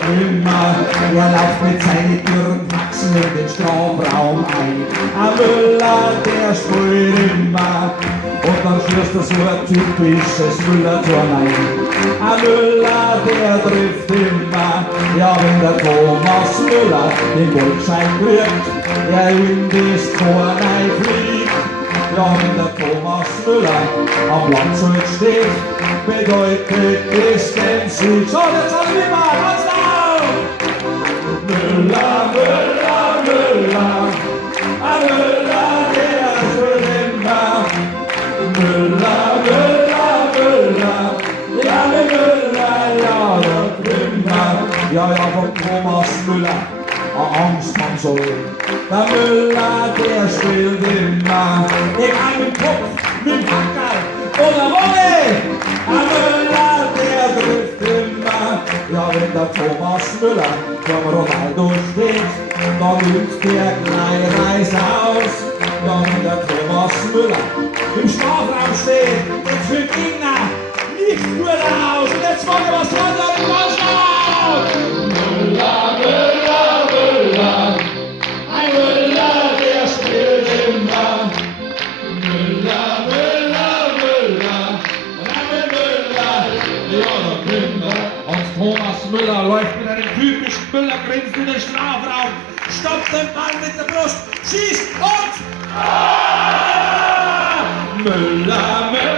Krümmer, er läuft mit seinen dürren Haxen in den Strafraum ein. Ein Müller, der spielt immer, und dann schließt er so ein typisches Müller-Tor ein. Ein Müller, der trifft immer, ja wenn der Thomas Müller den Goldschein kriegt, er in das Tor reinfliegt. Ja wenn der Thomas Müller am Landshut steht, bedeutet das den Sieg. So, jetzt alle lieber, ganz laut! Müller, Müller, Müller, ein Müller, der spielt immer. Müller, Müller, Müller, ja der Müller, ja der Krümmer, ja von Thomas Müller, Angst man soll. Der Müller, der spielt immer, egal mit Kopf, mit Hackerl oder Wolle. Ein Müller, der trifft immer, ja wenn der Thomas Müller vom Ronaldo steht, dann nimmt der gleich Reis aus. Ja wenn der Thomas Müller im Strafraum steht, dann fühlt Gegner nicht gut aus. Und jetzt machen wir was von der Deutschland! Müller, Müller, Müller, ein Müller, der spielt immer. Müller, Müller, Müller, ein Müller, ja der Krümmer. Und Thomas Müller läuft mit einem typischen Müller-Grinsen in den Strafraum, stoppt den Ball mit der Brust, schießt und... Müller, Müller.